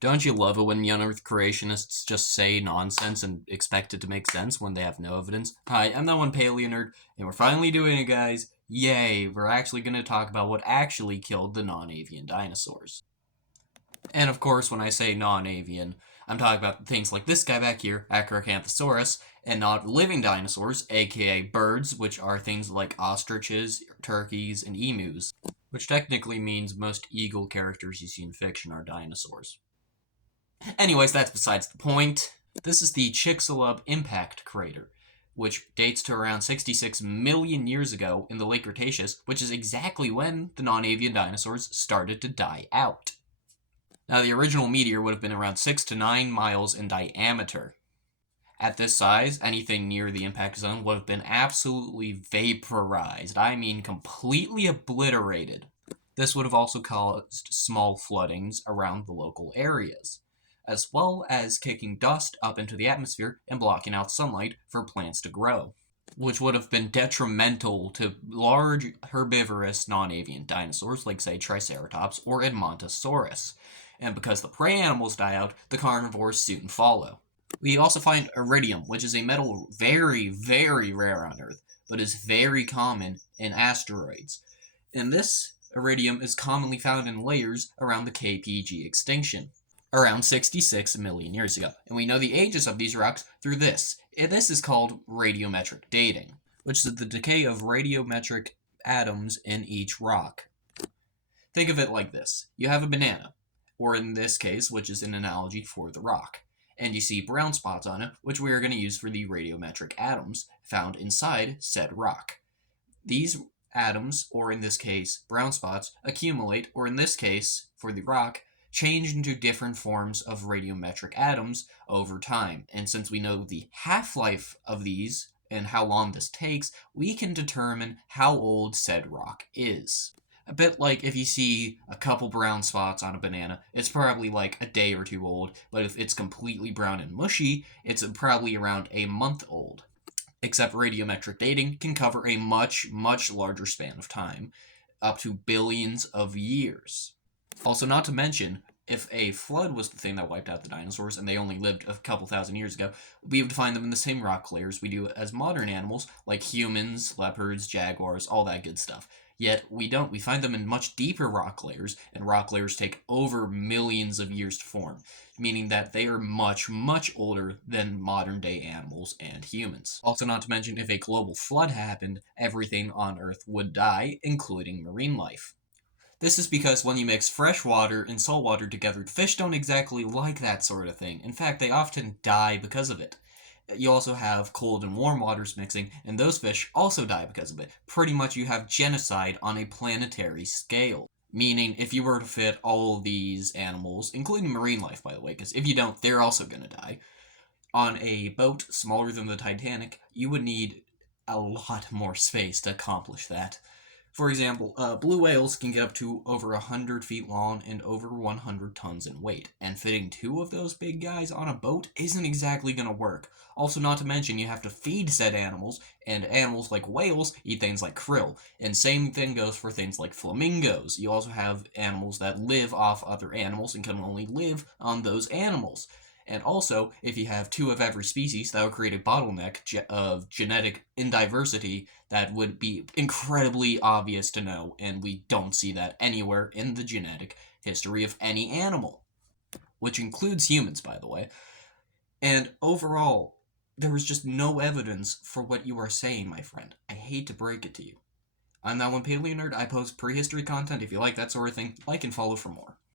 Don't you love it when young Earth creationists just say nonsense and expect it to make sense when they have no evidence? Hi, I'm the one paleo nerd, and we're finally doing it, guys. Yay, we're actually going to talk about what actually killed the non-avian dinosaurs. And of course, when I say non-avian, I'm talking about things like this guy back here, Acrocanthosaurus, and not living dinosaurs, aka birds, which are things like ostriches, turkeys, and emus, which technically means most eagle characters you see in fiction are dinosaurs. Anyways, that's besides the point. This is the Chicxulub impact crater, which dates to around 66 million years ago in the late Cretaceous, which is exactly when the non-avian dinosaurs started to die out. Now, the original meteor would have been around 6 to 9 miles in diameter. At this size, anything near the impact zone would have been absolutely vaporized. I mean, completely obliterated. This would have also caused small floodings around the local areas, as well as kicking dust up into the atmosphere and blocking out sunlight for plants to grow, which would have been detrimental to large herbivorous non-avian dinosaurs like, say, Triceratops or Edmontosaurus. And because the prey animals die out, the carnivores soon follow. We also find iridium, which is a metal very, very rare on Earth, but is very common in asteroids. And this iridium is commonly found in layers around the KPG extinction, around 66 million years ago. And we know the ages of these rocks through this. This is called radiometric dating, which is the decay of radiometric atoms in each rock. Think of it like this. You have a banana, or in this case, which is an analogy for the rock, and you see brown spots on it, which we are going to use for the radiometric atoms found inside said rock. These atoms, or in this case, brown spots, accumulate, or in this case, for the rock, change into different forms of radiometric atoms over time. And since we know the half-life of these and how long this takes, we can determine how old said rock is. A bit like if you see a couple brown spots on a banana, it's probably like a day or two old, but if it's completely brown and mushy, it's probably around a month old. Except radiometric dating can cover a much, much larger span of time, up to billions of years. Also, not to mention, if a flood was the thing that wiped out the dinosaurs and they only lived a couple thousand years ago, we would find them in the same rock layers we do as modern animals, like humans, leopards, jaguars, all that good stuff. Yet we don't. We find them in much deeper rock layers, and rock layers take over millions of years to form, meaning that they are much, much older than modern day animals and humans. Also, not to mention, if a global flood happened, everything on Earth would die, including marine life. This is because when you mix fresh water and salt water together, fish don't exactly like that sort of thing. In fact, they often die because of it. You also have cold and warm waters mixing, and those fish also die because of it. Pretty much you have genocide on a planetary scale. Meaning, if you were to fit all of these animals, including marine life, by the way, because if you don't, they're also going to die, on a boat smaller than the Titanic, you would need a lot more space to accomplish that. For example, blue whales can get up to over 100 feet long and over 100 tons in weight, and fitting two of those big guys on a boat isn't exactly going to work. Also, not to mention, you have to feed said animals, and animals like whales eat things like krill, and same thing goes for things like flamingos. You also have animals that live off other animals and can only live on those animals. And also, if you have two of every species, that would create a bottleneck of genetic indiversity that would be incredibly obvious to know, and we don't see that anywhere in the genetic history of any animal, which includes humans, by the way. And overall, there is just no evidence for what you are saying, my friend. I hate to break it to you. I'm that one paleo nerd. I post prehistory content. If you like that sort of thing, like and follow for more.